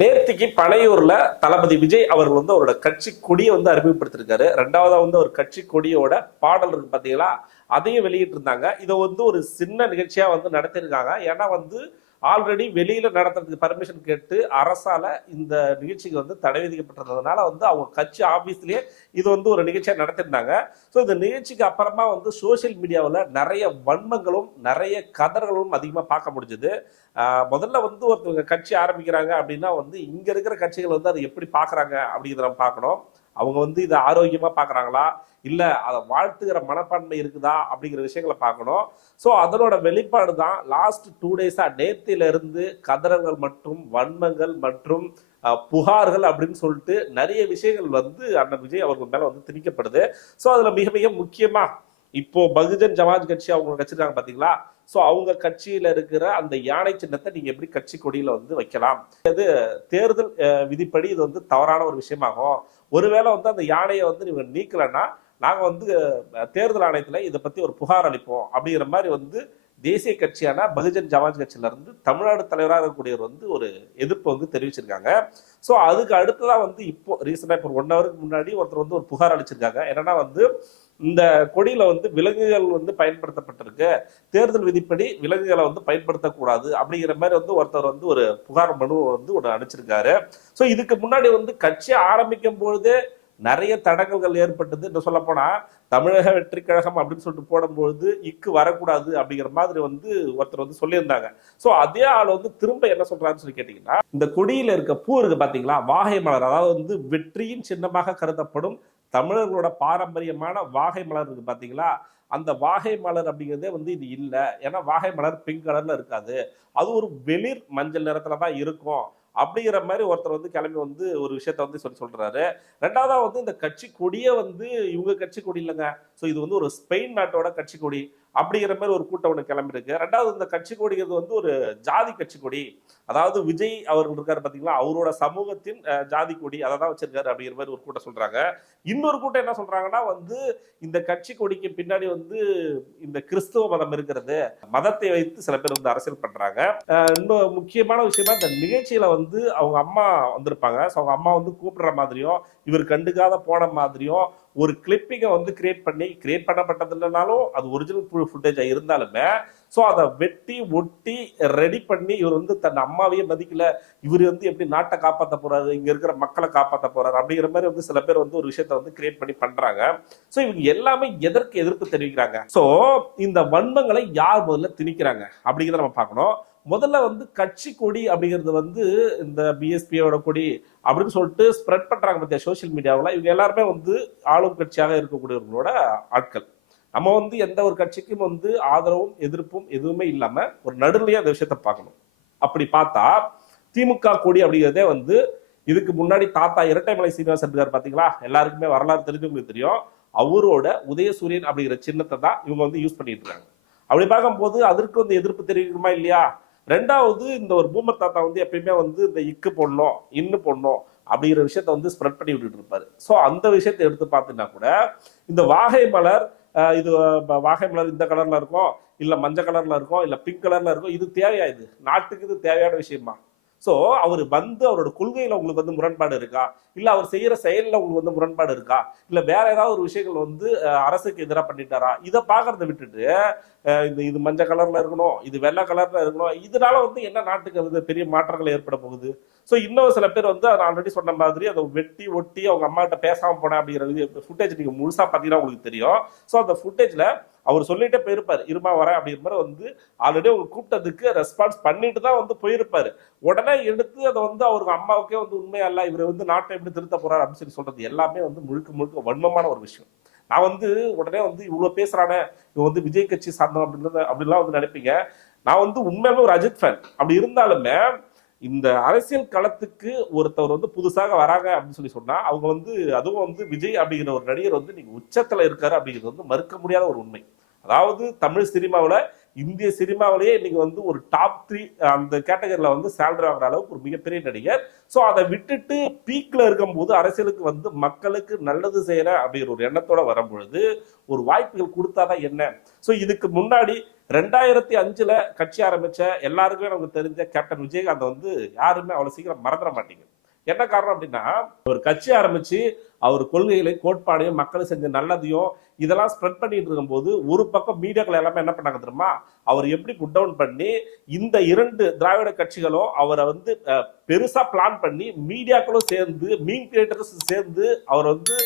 நேர்த்திக்கு பனையூர்ல தளபதி விஜய் அவர்கள் வந்து அவரோட கட்சி கொடியை வந்து அறிமுகப்படுத்திருக்காரு. ரெண்டாவதா வந்து ஒரு கட்சி கொடியோட பாடல் இருக்கு பாத்தீங்களா, அதையும் வெளியிட்டு இருந்தாங்க. இதை வந்து ஒரு சின்ன நிகழ்ச்சியா வந்து நடத்திருக்காங்க. ஏன்னா வந்து ஆல்ரெடி வெளியில நடத்துறதுக்கு பர்மிஷன் கேட்டு அரசால இந்த நிகழ்ச்சிக்கு வந்து தடை விதிக்கப்பட்டிருந்ததுனால வந்து அவங்க கட்சி ஆபீஸ்லயே இது வந்து ஒரு நிகழ்ச்சியா நடத்திருந்தாங்க. ஸோ இந்த நிகழ்ச்சிக்கு அப்புறமா வந்து சோசியல் மீடியாவில் நிறைய வன்மங்களும் நிறைய கதர்களும் அதிகமாக பார்க்க முடிஞ்சது. முதல்ல வந்து ஒருத்தவங்க கட்சி ஆரம்பிக்கிறாங்க அப்படின்னா வந்து இங்க இருக்கிற கட்சிகள் வந்து அதை எப்படி பார்க்குறாங்க அப்படிங்கிறத நம்ம பார்க்கணும். அவங்க வந்து இதை ஆரோக்கியமா பார்க்குறாங்களா, இல்லை அதை வாழ்த்துகிற மனப்பான்மை இருக்குதா அப்படிங்கிற விஷயங்களை பார்க்கணும். ஸோ அதனோட வெளிப்பாடு தான் லாஸ்ட் 2 டேஸாக நேர்த்தியில இருந்து கதறங்கள் மற்றும் வன்மங்கள் மற்றும் புகார்கள் அப்படின்னு சொல்லிட்டு நிறைய விஷயங்கள் வந்து அண்ணன் விஜய் அவர்கள் மேல வந்து திணிக்கப்படுது. ஸோ அதுல மிக மிக முக்கியமா இப்போ பகுஜன் சமாஜ் கட்சி அவங்க வச்சிருக்காங்க பாத்தீங்களா. ஸோ அவங்க கட்சியில இருக்கிற அந்த யானை சின்னத்தை நீங்க எப்படி கட்சி கொடியில வந்து வைக்கலாம், அது தேர்தல் விதிப்படி இது வந்து தவறான ஒரு விஷயமாகும். ஒருவேளை வந்து அந்த யானையை வந்து நீங்க நீக்கலைன்னா நாங்க வந்து தேர்தல் ஆணையத்துல இதை பத்தி ஒரு புகார் அளிப்போம் அப்படிங்கிற மாதிரி வந்து தேசிய கட்சியான பகுஜன் சமாஜ் கட்சியில இருந்து தமிழ்நாடு தலைவராக இருக்கக்கூடியவர் வந்து ஒரு எதிர்ப்பு வந்து தெரிவிச்சிருக்காங்க. ஸோ அதுக்கு அடுத்ததான் வந்து இப்போ ரீசெண்டாக இப்போ 1 ஹவருக்கு முன்னாடி ஒருத்தர் வந்து ஒரு புகார் அளிச்சிருக்காங்க. என்னன்னா வந்து இந்த கொடியில வந்து விலங்குகள் வந்து பயன்படுத்தப்பட்டிருக்கு, தேர்தல் விதிப்படி விலங்குகளை வந்து பயன்படுத்தக்கூடாது அப்படிங்கிற மாதிரி வந்து ஒருத்தர் வந்து ஒரு புகார் மனு வந்து ஒன்று அனுப்பிச்சிருக்காரு. ஸோ இதுக்கு முன்னாடி வந்து கட்சி ஆரம்பிக்கும் பொழுதே நிறைய தடங்கல்கள் ஏற்பட்டது. இன்னும் சொல்ல போனா தமிழக வெற்றி கழகம் அப்படின்னு சொல்லிட்டு போடும்பொழுது இக்கு வரக்கூடாது அப்படிங்கிற மாதிரி வந்து ஒருத்தர் வந்து சொல்லியிருந்தாங்க. ஸோ அதே ஆள் வந்து திரும்ப என்ன சொல்றாருன்னு சொல்லி கேட்டீங்கன்னா, இந்த கொடியில இருக்க பூ இருக்கு பாத்தீங்களா, வாகை மலர், அதாவது வந்து வெற்றியின் சின்னமாக கருதப்படும் தமிழர்களோட பாரம்பரியமான வாகை மலர் இருக்கு பாத்தீங்களா, அந்த வாகை மலர் அப்படிங்கிறதே வந்து இது இல்லை. ஏன்னா வாகை மலர் பிங்க் கலர்ல இருக்காது, அது ஒரு வெளிர் மஞ்சள் நிறத்துல தான் இருக்கும் அப்படிங்கிற மாதிரி ஒருத்தர் வந்து கிளம்பி வந்து ஒரு விஷயத்த வந்து சொல்றாரு. ரெண்டாவதா வந்து இந்த கட்சி கொடியே வந்து இவங்க கட்சி கொடி இல்லைங்க, ஸோ இது வந்து ஒரு ஸ்பெயின் நாட்டோட கட்சி கொடி அப்படிங்கிற மாதிரி ஒரு கூட்டம் ஒன்று கிளம்பிருக்கு. ரெண்டாவது இந்த கட்சி கொடிங்கிறது வந்து ஒரு ஜாதி கட்சி கொடி, அதாவது விஜய் அவர்கள் இருக்காரு பாத்தீங்களா, அவரோட சமூகத்தின் ஜாதி கொடி அதை தான் வச்சிருக்காரு அப்படிங்கிற மாதிரி ஒரு கூட்டம் சொல்றாங்க. இன்னொரு கூட்டம் என்ன சொல்றாங்கன்னா வந்து இந்த கட்சி கொடிக்கு பின்னாடி வந்து இந்த கிறிஸ்துவ மதம் இருக்கிறது, மதத்தை வைத்து சில பேர் வந்து அரசியல் பண்றாங்க. இன்னும் முக்கியமான விஷயமா இந்த நிகழ்ச்சியில வந்து அவங்க அம்மா வந்திருப்பாங்க. ஸோ அவங்க அம்மா வந்து கூப்பிடுற மாதிரியும் இவர் கண்டுக்காத போன மாதிரியும் ஒரு கிளிப்பிங்கை வந்து கிரியேட் பண்ணப்பட்டது இல்லைனாலும் அது ஒரிஜினல் ஃபுட்டேஜா இருந்தாலுமே ஸோ அதை வெட்டி ஒட்டி ரெடி பண்ணி இவர் வந்து தன் அம்மாவையே மதிக்கல, இவர் வந்து எப்படி நாட்டை காப்பாற்ற போறாரு, இங்க இருக்கிற மக்களை காப்பாற்ற போறாரு அப்படிங்கிற மாதிரி வந்து சில பேர் வந்து ஒரு விஷயத்த வந்து கிரியேட் பண்ணி பண்றாங்க. ஸோ இவங்க எல்லாமே எதற்கு எதிர்ப்பு தெரிவிக்கிறாங்க, ஸோ இந்த வன்மங்களை யார் முதல்ல திணிக்கிறாங்க அப்படிங்கிறத நம்ம பார்க்கணும். முதல்ல வந்து கட்சி கொடி அப்படிங்கிறது வந்து இந்த பிஎஸ்பியோட கொடி அப்படின்னு சொல்லிட்டு ஸ்ப்ரெட் பண்றாங்க பத்தியா சோசியல் மீடியாவில். இவங்க எல்லாருமே வந்து ஆளும் கட்சியாக இருக்கக்கூடியவர்களோட ஆட்கள். நம்ம வந்து எந்த ஒரு கட்சிக்கும் வந்து ஆதரவும் எதிர்ப்பும் எதுவுமே இல்லாம ஒரு நடுநிலையா அந்த விஷயத்த பார்க்கணும். அப்படி பார்த்தா திமுக கொடி அப்படிங்கிறதே வந்து இதுக்கு முன்னாடி தாத்தா இரட்டைமலை சீனிவாசன் இருக்காரு பாத்தீங்களா, எல்லாருக்குமே வரலாறு தெரிஞ்சவங்களுக்கு தெரியும். அவரோட உதயசூரியன் அப்படிங்கிற சின்னத்தை தான் இவங்க வந்து யூஸ் பண்ணிட்டு இருக்காங்க. அப்படி பார்க்கும்போது அதற்கு வந்து எதிர்ப்பு தெரிவிக்குமா இல்லையா. ரெண்டாவது இந்த ஒரு பூமர் தாத்தா வந்து எப்பயுமே வந்து இந்த இக்கு போடணும் இன்னு போடணும் அப்படிங்கிற விஷயத்த வந்து ஸ்ப்ரெட் பண்ணி விட்டுட்டு இருப்பாரு. ஸோ அந்த விஷயத்தை எடுத்து பார்த்தீங்கன்னா கூட இந்த வாகை மலர், இது வாகை மலர் இந்த கலர்ல இருக்கும், இல்ல மஞ்சள் கலர்ல இருக்கும், இல்ல பிங்க் கலர்ல இருக்கும், இது தேவையா, இது நாட்டுக்கு இது தேவையான விஷயமா? ஸோ அவர் வந்து அவரோட கொள்கையில உங்களுக்கு வந்து முரண்பாடு இருக்கா, இல்ல அவர் செய்யற செயல்ல உங்களுக்கு வந்து முரண்பாடு இருக்கா, இல்ல வேற ஏதாவது ஒரு விஷயங்கள் வந்து அரசுக்கு எதிராக பண்ணிட்டாரா, இதை பாக்குறத விட்டுட்டு இது மஞ்சள் கலர்ல இருக்கணும், இது வெள்ளை கலர்ல இருக்கணும், இதனால வந்து என்ன நாட்டுக்கு வந்து பெரிய மாற்றங்கள் ஏற்பட போகுது. ஸோ இன்னும் சில பேர் வந்து ஆல்ரெடி சொன்ன மாதிரி அதை வெட்டி ஒட்டி அவங்க அம்மா கிட்ட பேசாம போனேன் அப்படிங்கிற ஃபுட்டேஜ் நீங்க முழுசா பார்த்தீங்கன்னா உங்களுக்கு தெரியும். ஸோ அந்த ஃபுட்டேஜ்ல அவர் சொல்லிட்டே போயிருப்பாரு, இருமா வரேன் அப்படிங்கிற மாதிரி வந்து ஆல்ரெடி அவங்க கூப்பிட்டதுக்கு ரெஸ்பான்ஸ் பண்ணிட்டு தான் வந்து போயிருப்பாரு. உடனே எடுத்து அதை வந்து அவருக்கு அம்மாவுக்கே வந்து உண்மையா இல்ல, இவர் வந்து நாட்டை எப்படி திருத்த போறாரு அப்படின்னு சொல்லி சொல்றது எல்லாமே வந்து முழுக்க முழுக்க வன்மமான ஒரு விஷயம். நான் வந்து உடனே வந்து இவ்வளவு பேசுறானே இவன் வந்து விஜய் கட்சி சார்ந்தோம் அப்படின்லாம் வந்து நினைப்பீங்க. நான் வந்து உண்மையாலுமே ஒரு அஜித் ஃபேன். அப்படி இருந்தாலுமே இந்த அரசியல் களத்துக்கு ஒருத்தவர் வந்து புதுசாக வராங்க அப்படின்னு சொல்லி சொன்னா அவங்க வந்து அதுவும் வந்து விஜய் அப்படிங்கிற ஒரு நடிகர் வந்து நீங்க உச்சத்துல இருக்காரு அப்படிங்கிறது வந்து மறுக்க முடியாத ஒரு உண்மை. அதாவது தமிழ் சினிமாவில், இந்திய சினிமாவிலேயே இன்னைக்கு வந்து ஒரு டாப் 3 அந்த கேட்டகரியில வந்து சேலரி வாங்குற அளவுக்கு ஒரு மிகப்பெரிய நடிகர். ஸோ அதை விட்டுட்டு பீக்ல இருக்கும்போது அரசியலுக்கு வந்து மக்களுக்கு நல்லது செய்யற அப்படிங்கிற ஒரு எண்ணத்தோட வரும்பொழுது ஒரு வாய்ப்புகள் கொடுத்தாதான் என்ன. ஸோ இதுக்கு முன்னாடி 2005 கட்சி ஆரம்பிச்ச எல்லாருக்குமே நமக்கு தெரிஞ்ச கேப்டன் விஜயகாந்த் வந்து யாருமே அவ்வளவு சீக்கிரம் மறந்துட மாட்டீங்க. என்ன காரணம் அப்படின்னா, ஒரு கட்சி ஆரம்பிச்சு அவர் கொள்கைகளை கோட்பாடையும் மக்கள் செஞ்ச நல்லதையும் இதெல்லாம் ஸ்ப்ரெட் பண்ணிட்டு இருக்கும்போது ஒரு பக்கம் மீடியாக்கள் எல்லாமே என்ன பண்ணாங்க தெரியுமா, அவர் எப்படி புட் டவுன் பண்ணி இந்த 2 திராவிட கட்சிகளும் அவரை வந்து பெருசா பிளான் பண்ணி மீடியாக்களும் சேர்ந்து மீன் கிரியேட்டர்ஸ் சேர்ந்து அவர் வந்து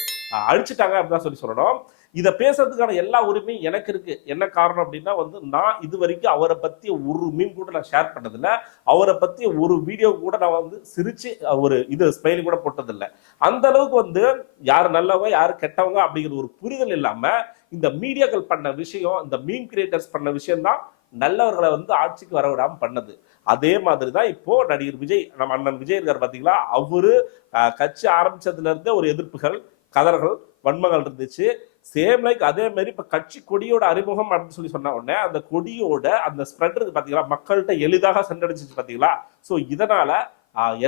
அழிச்சிட்டாங்க அப்படின்னு சொல்லி சொல்லணும். இதை பேசுறதுக்கான எல்லா உரிமையும் எனக்கு இருக்கு. என்ன காரணம் அப்படின்னா வந்து நான் இது வரைக்கும் அவரை பத்தி ஒரு மீம் கூட நான் ஷேர் பண்ணதில்ல, அவரை பத்தி ஒரு வீடியோ கூட நான் வந்து சிரிச்சு ஒரு இது ஸ்மைலி கூட போட்டதில்லை. அந்த அளவுக்கு வந்து யார் நல்லவங்க யார் கெட்டவங்க அப்படிங்கிற ஒரு புரிதல் இல்லாம இந்த மீடியாக்கள் பண்ண விஷயம், இந்த மீம் கிரியேட்டர்ஸ் பண்ண விஷயம் தான் நல்லவர்களை வந்து ஆட்சிக்கு வர விடாம பண்ணது. அதே மாதிரிதான் இப்போ நடிகர் விஜய், நம்ம அண்ணன் விஜய் இருக்கார் பாத்தீங்களா, அவரு கட்சி ஆரம்பிச்சதுல இருந்தே ஒரு எதிர்ப்புகள், கதர்கள், வன்மங்கள் இருந்துச்சு. சேம் லைக் அதே மாதிரி இப்ப கட்சி கொடியோட அறிமுகம் அப்படின்னு சொல்லி சொன்ன உடனே அந்த கொடியோட அந்த ஸ்ப்ரெட் இருக்கு பாத்தீங்களா, மக்கள்கிட்ட எளிதாக சென்றடைச்சிச்சு பாத்தீங்களா. சோ இதனால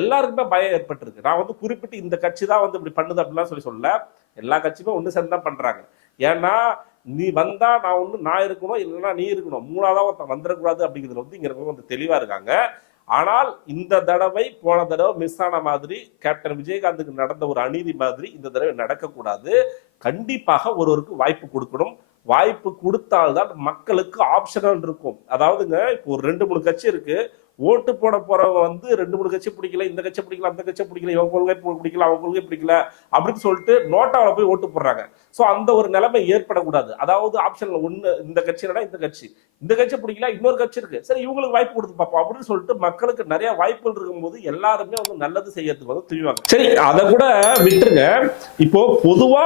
எல்லாருக்குமே பயம் ஏற்பட்டிருக்கு. நான் வந்து குறிப்பிட்டு இந்த கட்சி தான் வந்து இப்படி பண்ணுது அப்படிலாம் சொல்லி சொல்ல, எல்லா கட்சியுமே ஒண்ணு சேர்ந்து தான் பண்றாங்க. ஏன்னா நீ வந்தா நான் ஒண்ணு நான் இருக்கணும், இல்லைன்னா நீ இருக்கணும், மூணாவதா ஒருத்தன் வந்துடக்கூடாது அப்படிங்கிறதுல வந்து இங்க வந்து தெளிவா இருக்காங்க. ஆனால் இந்த தடவை போன தடவை மிஸ் ஆன மாதிரி கேப்டன் விஜயகாந்துக்கு நடந்த ஒரு அநீதி மாதிரி இந்த தடவை நடக்கக்கூடாது. கண்டிப்பாக ஒருவருக்கு வாய்ப்பு கொடுக்கணும். வாய்ப்பு கொடுத்தால்தான் மக்களுக்கு ஆப்ஷனல் இருக்கும். அதாவதுங்க இப்போ ஒரு 2-3 கட்சி இருக்கு, ஓட்டு போட போறவங்க வந்து 2-3 கட்சி பிடிக்கல, இந்த கட்சி பிடிக்கல, அந்த கட்சி பிடிக்கல, இவங்க கொள்கை பிடிக்கல, அவங்க கொள்கை பிடிக்கல அப்படின்னு சொல்லிட்டு நோட்டாவில் போய் ஓட்டு போடுறாங்க. சோ அந்த ஒரு நிலைமை ஏற்படக்கூடாது. அதாவது ஆப்ஷன்ல ஒண்ணு இந்த கட்சினா இந்த கட்சி, இந்த கட்சி பிடிக்கல, இன்னொரு கட்சி இருக்கு, சரி இவங்களுக்கு வாய்ப்பு கொடுத்து பார்ப்போம் அப்படின்னு சொல்லிட்டு மக்களுக்கு நிறைய வாய்ப்புகள் இருக்கும்போது எல்லாருமே வந்து நல்லது செய்யறதுக்கு வந்து துணிவாங்க. சரி அதை கூட விட்டுருங்க. இப்போ பொதுவா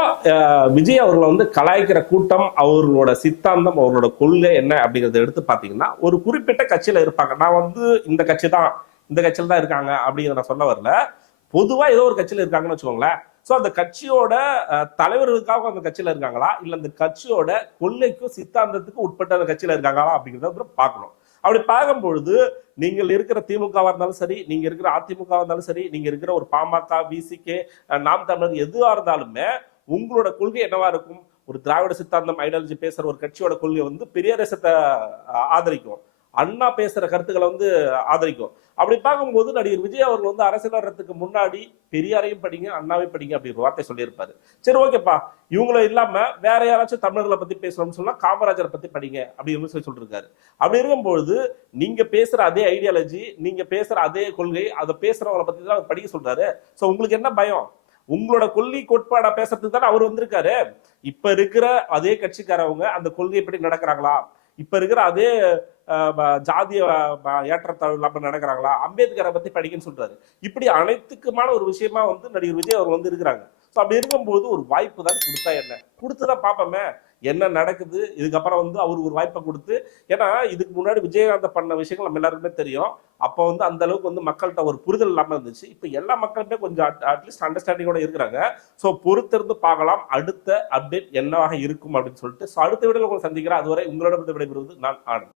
விஜய் அவர்களை வந்து கலாய்க்கிற கூட்டம், அவர்களோட சித்தாந்தம், அவர்களோட கொள்கை என்ன அப்படிங்கறத எடுத்து பாத்தீங்கன்னா ஒரு குறிப்பிட்ட கட்சியில இருப்பாங்க. நான் வந்து இந்த கட்சி தான், இந்த கட்சியில தான் இருக்காங்க அப்படிங்கிறத நான் சொல்ல வரல. பொதுவா ஏதோ ஒரு கட்சியில இருக்காங்கன்னு வச்சுக்கோங்களேன். சோ அந்த கட்சியோட தலைவர்களுக்காக அந்த கட்சியில இருக்காங்களா, இல்ல அந்த கட்சியோட கொள்கைக்கும் சித்தாந்தத்துக்கும் உட்பட்ட அந்த கட்சியில இருக்காங்களா அப்படிங்கிறத பார்க்கணும். அப்படி பார்க்கும்பொழுது நீங்கள் இருக்கிற திமுகவா இருந்தாலும் சரி, நீங்க இருக்கிற அதிமுகவா இருந்தாலும் சரி, நீங்க இருக்கிற ஒரு பாமக, விசிகே, நாம் தமிழர் எதுவா இருந்தாலுமே உங்களோட கொள்கை என்னவா இருக்கும்? ஒரு திராவிட சித்தாந்தம் ஐடியாலஜி பேசுற ஒரு கட்சியோட கொள்கை வந்து பெரியாரிசத்தை ஆதரிக்கும், அண்ணா பேசுற கருத்துக்களை வந்து ஆதரிக்கும். அப்படி பார்க்கும்போது நடிகர் விஜய் அவர்கள் வந்து அரசியல் வர்றதுக்கு முன்னாடி பெரியாரையும் படிங்க, அண்ணாவையும் படிங்க அப்படி ஒரு வார்த்தை சொல்லியிருப்பாரு. சரி ஓகேப்பா, இவங்கள இல்லாம வேற யாராச்சும் தமிழர்களை பத்தி பேசணும்னு சொன்னா காமராஜரை பத்தி படிங்க அப்படின்னு சொல்லி சொல்லிருக்காரு. அப்படி இருக்கும்பொழுது நீங்க பேசுற அதே ஐடியாலஜி, நீங்க பேசுற அதே கொள்கை, அதை பேசுறவங்களை பத்தி தான் படிக்க சொல்றாரு. சோ உங்களுக்கு என்ன பயம்? உங்களோட கொள்கை கோட்பாடா பேசுறதுக்கு தானே அவர் வந்திருக்காரு. இப்ப இருக்கிற அதே கட்சிக்காரவங்க அந்த கொள்கை எப்படி நடக்கிறாங்களா, இப்ப இருக்கிற அதே ஜாதிய ஏற்றத்தாழ்வு இல்லாம நடக்கிறாங்களா, அம்பேத்கரை பத்தி படிக்கன்னு சொல்றாரு. இப்படி அனைத்துக்குமான ஒரு விஷயமா வந்து நடிகர் விஜய் அவர் வந்து இருக்கிறாங்க. ஸோ அப்படி இருக்கும்போது ஒரு வாய்ப்பு தான் கொடுத்தா என்ன, கொடுத்துதான் பார்ப்போமே என்ன நடக்குது. இதுக்கப்புறம் வந்து அவருக்கு ஒரு வாய்ப்பை கொடுத்து, ஏன்னா இதுக்கு முன்னாடி விஜயகாந்த் பண்ண விஷயங்கள் நம்ம எல்லாருக்குமே தெரியும். அப்போ வந்து அந்த அளவுக்கு வந்து மக்கள்கிட்ட ஒரு புரிதல் இல்லாமல் இருந்துச்சு. இப்போ எல்லா மக்களுமே கொஞ்சம் அட்லீஸ்ட் அண்டர்ஸ்டாண்டிங்கோட இருக்கிறாங்க. ஸோ பொறுத்திருந்து பார்க்கலாம் அடுத்த அப்டேட் என்னவாக இருக்கும் அப்படின்னு சொல்லிட்டு. ஸோ அடுத்த வீடியோவில் உங்களை சந்திக்கிறேன். அதுவரை உங்களிடம் விடைபெறுவது நான் ஆனந்த்.